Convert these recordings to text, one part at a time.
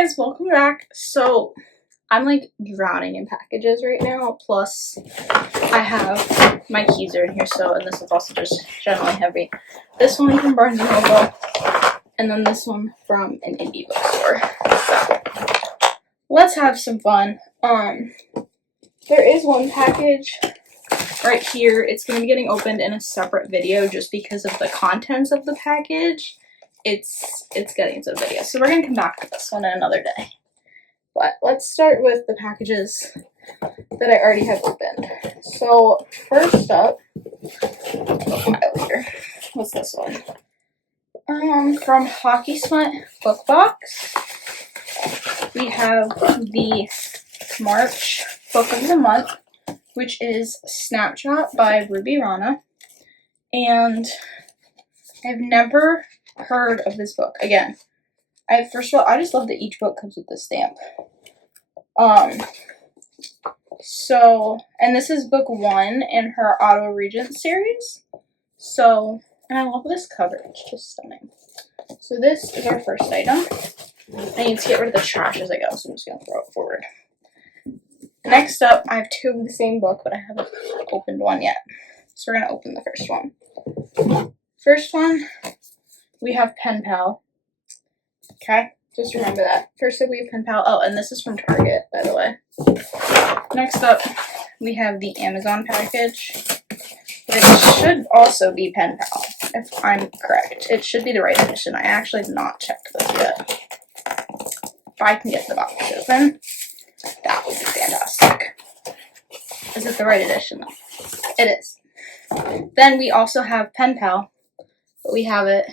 guys, welcome back. So I'm like drowning in packages right now, plus I have my keys are in here, and this is also just generally heavy. This one from Barnes & Noble, and then this one from an indie bookstore. So let's have some fun. There is one package right here. It's going to be getting opened in a separate video just because of the contents of the package. It's getting its own video, so we're going to come back to this one another day. But let's start with the packages that I already have opened. So first up, what's this one? From Hockey Smut Book Box, we have the March Book of the Month, which is Snapshot by Ruby Rana. And I've never heard of this book. Again, first of all, I just love that each book comes with this stamp. And this is book 1 in her Auto Regent series. And I love this cover. It's just stunning. So this is our first item. I need to get rid of the trash as I go, so I'm just going to throw it forward. Next up, I have 2 of the same book, but I haven't opened one yet. So we're going to open the first one. First one, we have Pen Pal. Okay, just remember that. First up, we have Pen Pal. Oh, and this is from Target, by the way. Next up, we have the Amazon package, which should also be Pen Pal, if I'm correct. It should be the right edition. I actually have not checked this yet. If I can get the box open, that would be fantastic. Is it the right edition, though? It is. Then we also have Pen Pal, but we have it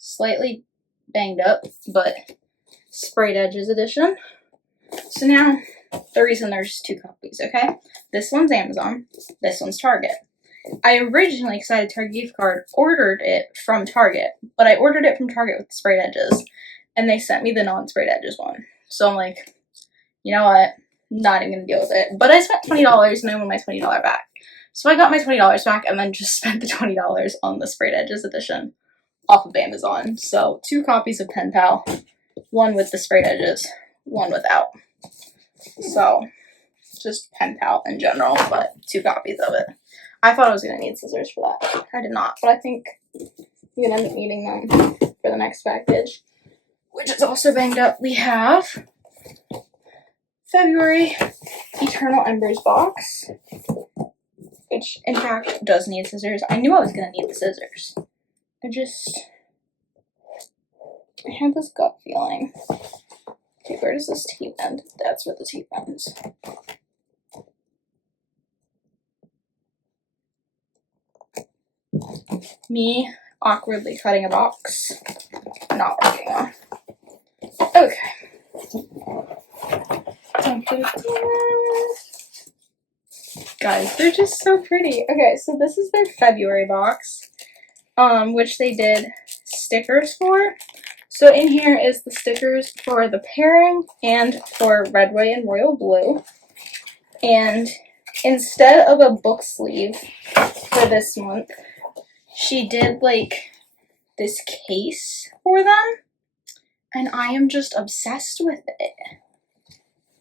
slightly banged up, but sprayed edges edition. So now, the reason there's 2 copies, okay? This one's Amazon, this one's Target. I originally, because I had a Target gift card, ordered it from Target, but I ordered it from Target with the sprayed edges, and they sent me the non-sprayed edges one. So I'm like, you know what? Not even gonna deal with it. But I spent $20 and I want my $20 back. So I got my $20 back and then just spent the $20 on the sprayed edges edition off of Amazon. So 2 copies of Pen Pal, one with the sprayed edges, one without. So just Pen Pal in general, but 2 copies of it. I thought I was going to need scissors for that. I did not, but I think I'm going to end up needing them for the next package, which is also banged up. We have February Eternal Embers box, which in fact does need scissors. I knew I was going to need the scissors. I had this gut feeling. Okay, where does this tape end? That's where the tape ends. Me awkwardly cutting a box. Not working on. Okay. Dun, dun, dun. Guys, they're just so pretty. Okay, so this is their February box, which they did stickers for. So in here is the stickers for the pairing and for Red, White, and Royal Blue. And instead of a book sleeve for this month, she did like this case for them. And I am just obsessed with it.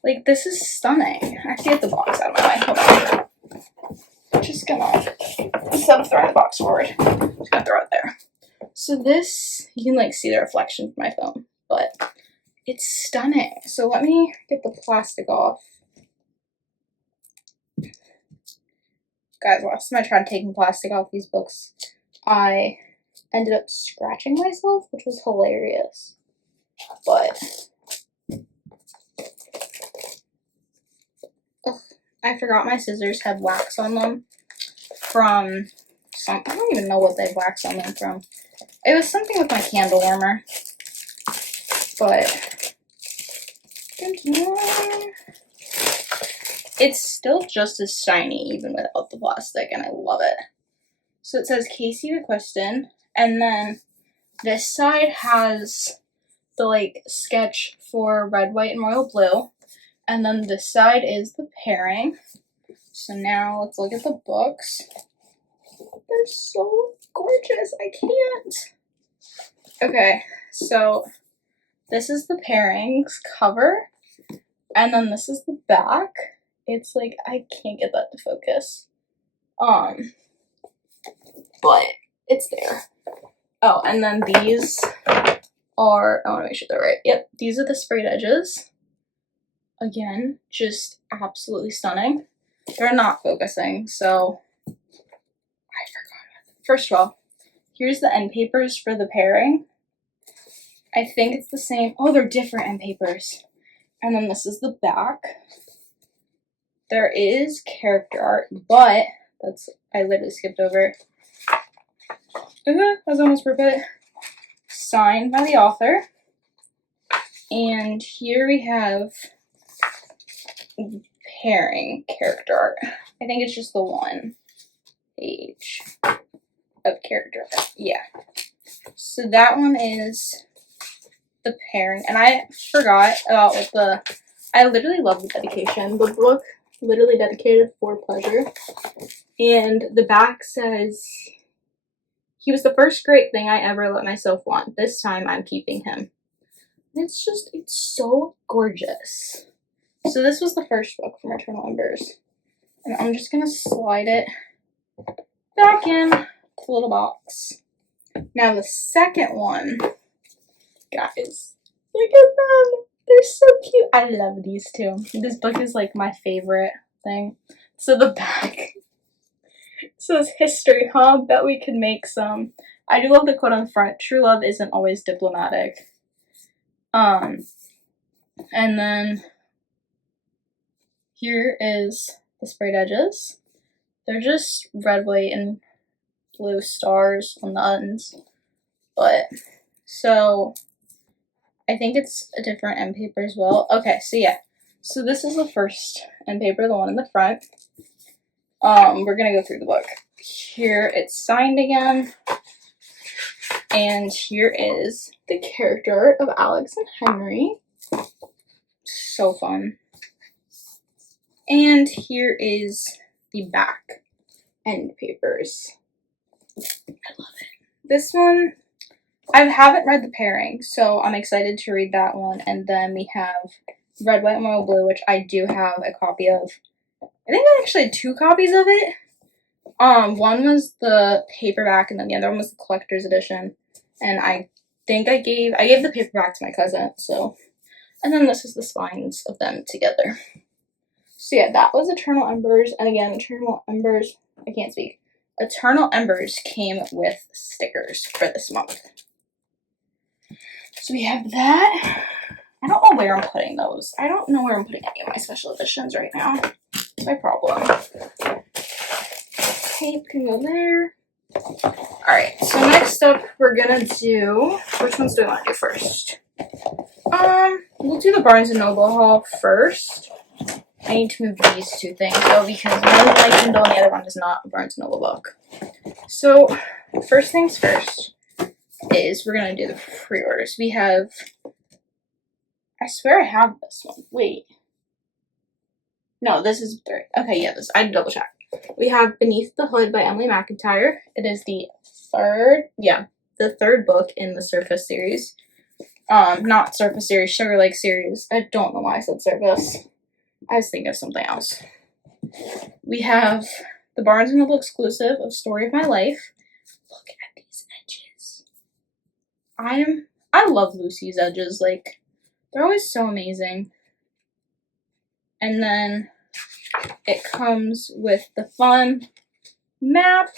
Like, this is stunning. I have to get the box out of my way. Hold on. Just gonna, instead of throwing the box forward, I'm just gonna throw it there. So this, you can like see the reflection from my phone, but it's stunning. So let me get the plastic off. Guys, last time I tried taking plastic off these books, I ended up scratching myself, which was hilarious. But I forgot my scissors had wax on them from I don't even know what they have wax on them from. It was something with my candle warmer. But it's still just as shiny even without the plastic, and I love it. So it says Casey requested, and then this side has the like sketch for Red, White, and Royal Blue, and then this side is the pairing. So now let's look at the books. They're so gorgeous. I can't. Okay, so This is the pairings cover, and then this is the back. It's like, I can't get that to focus. But it's there. Oh, and then these are, I want to make sure they're right. Yep, these are the sprayed edges. Again, just absolutely stunning. They're not focusing, so I forgot. First of all, here's the end papers for the pairing. I think it's the same. Oh, they're different end papers. And then this is the back. There is character art, but I literally skipped over. That was almost perfect. Signed by the author. And here we have pairing character art. I think it's just the one page of character art. Yeah. So that one is the pairing. And I forgot about what I literally love the dedication. The book literally dedicated for pleasure. And the back says, "He was the first great thing I ever let myself want. This time I'm keeping him." And it's so gorgeous. So this was the first book from Eternal Embers. And I'm just going to slide it back in to the little box. Now the second one, guys, look at them. They're so cute. I love these two. This book is like my favorite thing. So the back says, "History, huh? Bet we could make some." I do love the quote on the front, "True love isn't always diplomatic." And then here is the sprayed edges. They're just red, white, and blue stars on the ends. But, so, I think it's a different end paper as well. Okay, so yeah. So this is the first end paper, the one in the front. We're gonna go through the book. Here it's signed again. And here is the character of Alex and Henry. So fun. And here is the back end papers. I love it. This one, I haven't read the pairing, so I'm excited to read that one. And then we have Red, White, and Royal Blue, which I do have a copy of. I think I actually had 2 copies of it. One was the paperback, and then the other one was the collector's edition. And I think I gave the paperback to my cousin, so. And then this is the spines of them together. So yeah, that was Eternal Embers. And again, Eternal Embers, I can't speak. Eternal Embers came with stickers for this month. So we have that. I don't know where I'm putting those. I don't know where I'm putting any of my special editions right now. That's my problem. Tape can go there. Alright, so next up we're gonna do, which ones do we want to do first? We'll do the Barnes & Noble haul first. I need to move these 2 things though, because one is my Kindle and the other one is not a Barnes & Noble book. So, first things first is we're gonna do the pre-orders. We have, I swear I have this one. Wait. No, this is third. Okay, yeah, I had to double check. We have Beneath the Hood by Emily McIntyre. It is the third book in the Surface series. Not Surface series, Sugar Lake series. I don't know why I said Surface. I was thinking of something else. We have the Barnes & Noble exclusive of Story of My Life. Look at these edges. I love Lucy's edges. Like, they're always so amazing. And then it comes with the fun map.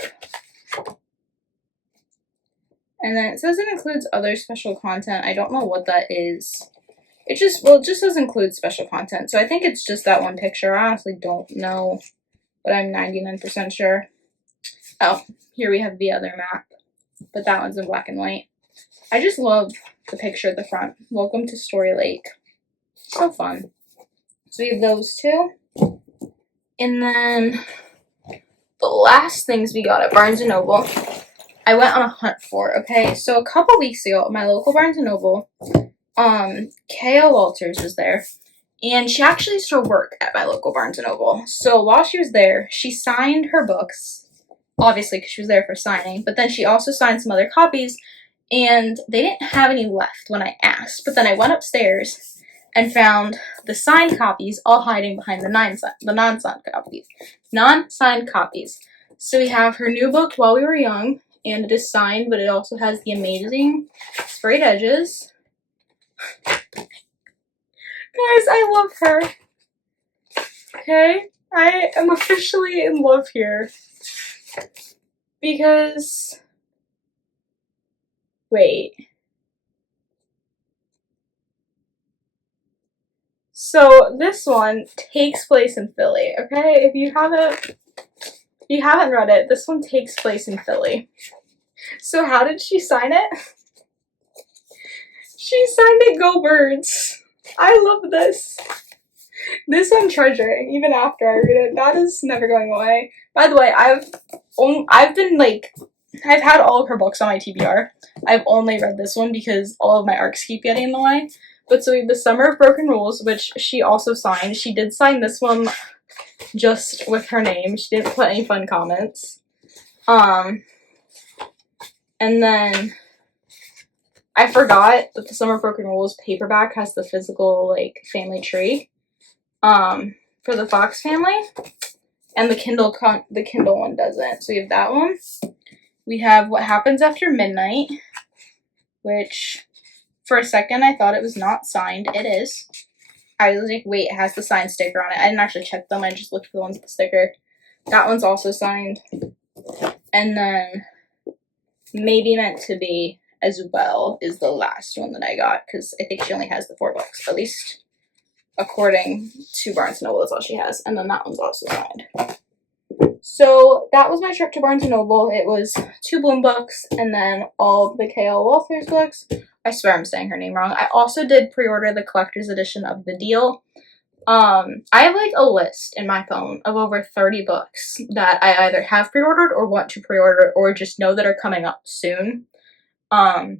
And then it says it includes other special content. I don't know what that is. It just says include special content. So I think it's just that one picture. I honestly don't know, but I'm 99% sure. Oh, here we have the other map, but that one's in black and white. I just love the picture at the front. Welcome to Story Lake. So fun. So we have those 2. And then the last things we got at Barnes & Noble, I went on a hunt for, okay? So a couple weeks ago at my local Barnes & Noble, K.L. Walters was there, and she actually used to work at my local Barnes & Noble. So while she was there, she signed her books, obviously because she was there for signing, but then she also signed some other copies, and they didn't have any left when I asked. But then I went upstairs and found the signed copies all hiding behind the non-signed copies. So we have her new book, While We Were Young, and it is signed, but it also has the amazing sprayed edges. Guys, I love her. Okay? I am officially in love here. Because... wait. So this one takes place in Philly, okay? If you haven't read it, this one takes place in Philly. So how did she sign it? She signed it Go Birds. I love this. This I'm treasuring even after I read it. That is never going away. By the way, I've been like, I've had all of her books on my TBR. I've only read this one because all of my arcs keep getting in the way. But so we have The Summer of Broken Rules, which she also signed. She did sign this one just with her name. She didn't put any fun comments. And then I forgot that The Summer of Broken Rules paperback has the physical like family tree for the Fox family, and the Kindle one doesn't. So we have that one. We have What Happens After Midnight, which for a second I thought it was not signed. It is. I was like, wait, it has the signed sticker on it. I didn't actually check them. I just looked for the ones with the sticker. That one's also signed. And then Maybe Meant to Be as well is the last one that I got, because I think she only has the 4 books, at least according to Barnes & Noble. That's all she has. And then that one's also signed. So that was my trip to Barnes & Noble. It was 2 Bloom books and then all the K.L. Walters books. I swear I'm saying her name wrong. I also did pre-order the collector's edition of The Deal. I have like a list in my phone of over 30 books that I either have pre-ordered or want to pre-order or just know that are coming up soon. I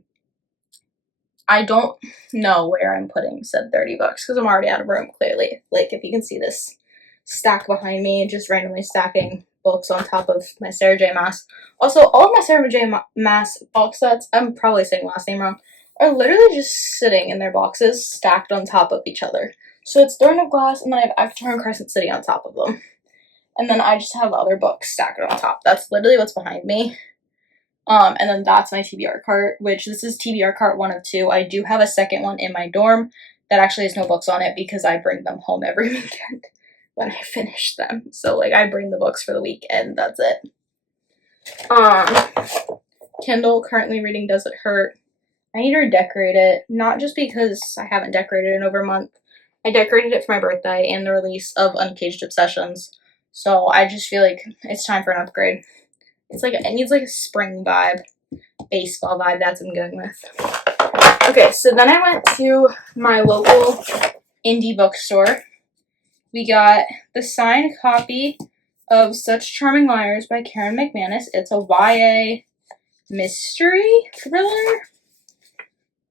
don't know where I'm putting said 30 books because I'm already out of room, clearly. Like, if you can see this stack behind me, just randomly stacking books on top of my Sarah J. Maas. Also, all of my Sarah J. Maas box sets, I'm probably saying last name wrong, are literally just sitting in their boxes stacked on top of each other. So it's Throne of Glass, and then I have Avatar and Crescent City on top of them. And then I just have other books stacked on top. That's literally what's behind me. And then that's my TBR cart, which this is TBR cart 1 of 2. I do have a second one in my dorm that actually has no books on it because I bring them home every weekend when I finish them. So, like, I bring the books for the week and that's it. Kindle, currently reading Does It Hurt? I need to decorate it, not just because I haven't decorated it in over a month. I decorated it for my birthday and the release of Uncaged Obsessions. So I just feel like it's time for an upgrade. It's like, it needs like a spring vibe, baseball vibe, that's what I'm going with. Okay, so then I went to my local indie bookstore. We got the signed copy of Such Charming Liars by Karen McManus. It's a YA mystery thriller.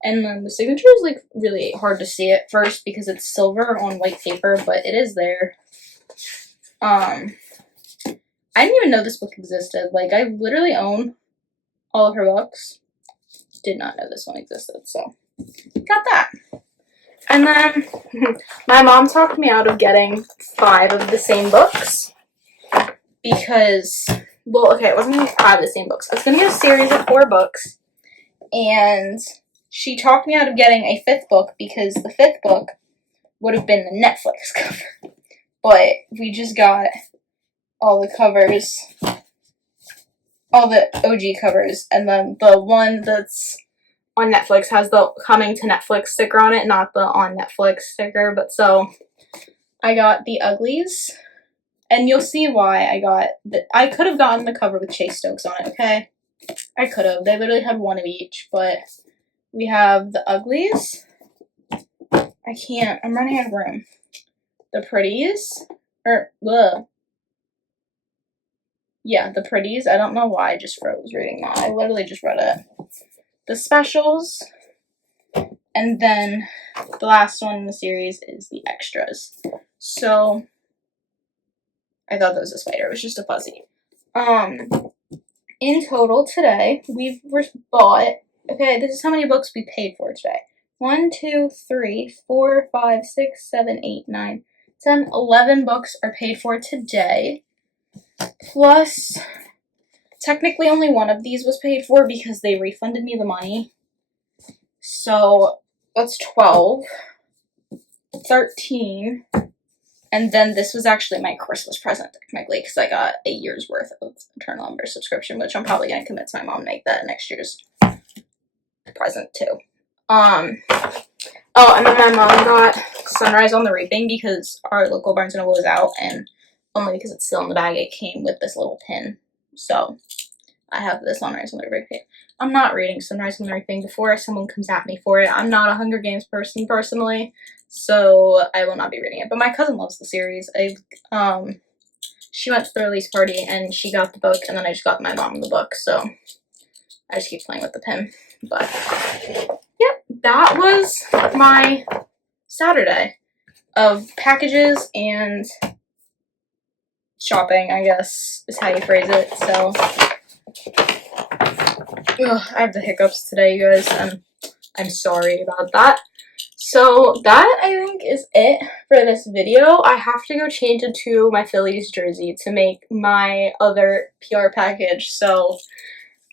And then the signature is like really hard to see at first because it's silver on white paper, but it is there. I didn't even know this book existed. Like, I literally own all of her books. Did not know this one existed, so got that. And then my mom talked me out of getting 5 of the same books because, well, okay, it wasn't going to be 5 of the same books. I was going to get a series of 4 books, and she talked me out of getting a 5th book because the 5th book would have been the Netflix cover. But we just got all the covers, all the OG covers, and then the one that's on Netflix has the coming to Netflix sticker on it, not the on Netflix sticker. But so I got the Uglies, and you'll see why I got I could have gotten the cover with Chase Stokes on it, okay? I could have. They literally had 1 of each, but we have the Uglies. I'm running out of room. The Pretties, yeah, The Pretties. I don't know why I just froze reading that. I literally just read it. The Specials. And then the last one in the series is the Extras. So, I thought that was a spider. It was just a fuzzy. In total today, we've bought Okay, this is how many books we paid for today. 1, 2, 3, 4, 5, 6, 7, 8, 9, 10, 11 books are paid for today. Plus, technically only one of these was paid for because they refunded me the money. So, that's 12. 13. And then this was actually my Christmas present, technically, because I got a year's worth of Eternal Ember subscription, which I'm probably going to convince my mom to make that next year's present, too. Oh, and then my mom got Sunrise on the Reaping because our local Barnes & Noble was out, and only because it's still in the bag, it came with this little pin. So, I have the Sunrise on the Reaping. I'm not reading Sunrise on the Reaping before someone comes at me for it. I'm not a Hunger Games person, personally. So I will not be reading it. But my cousin loves the series. She went to the release party and she got the book, and then I just got my mom the book. So I just keep playing with the pen. But yep, that was my Saturday of packages and shopping, I guess is how you phrase it. So I have the hiccups today, you guys. I'm sorry about that. So that, I think, is it for this video. I have to go change into my Phillies jersey to make my other PR package. So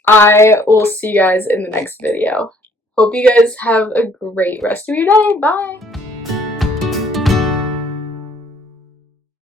I will see you guys in the next video. Hope you guys have a great rest of your day. Bye!